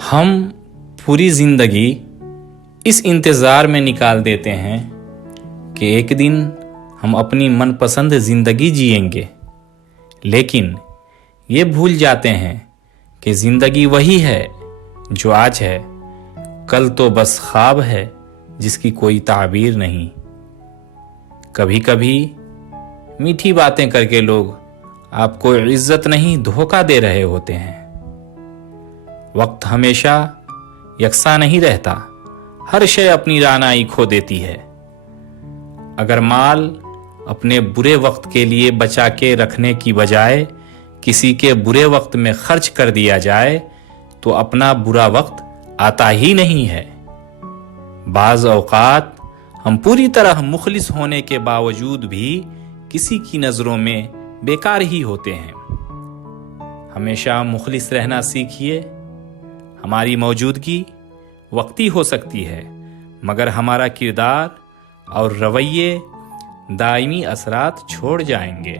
हम पूरी ज़िंदगी इस इंतज़ार में निकाल देते हैं कि एक दिन हम अपनी मनपसंद ज़िंदगी जिएंगे, लेकिन ये भूल जाते हैं कि ज़िंदगी वही है जो आज है, कल तो बस ख्वाब है जिसकी कोई ताबीर नहीं। कभी कभी मीठी बातें करके लोग आपको इज्जत नहीं धोखा दे रहे होते हैं। वक्त हमेशा यकसा नहीं रहता, हर शय अपनी रानाई खो देती है। अगर माल अपने बुरे वक्त के लिए बचा के रखने की बजाय किसी के बुरे वक्त में खर्च कर दिया जाए तो अपना बुरा वक्त आता ही नहीं है। बाज़ औक़ात हम पूरी तरह मुखलिस होने के बावजूद भी किसी की नज़रों में बेकार ही होते हैं। हमेशा मुखलिस रहना सीखिए। हमारी मौजूदगी वक्ती हो सकती है, मगर हमारा किरदार और रवैये दायमी असरात छोड़ जाएंगे।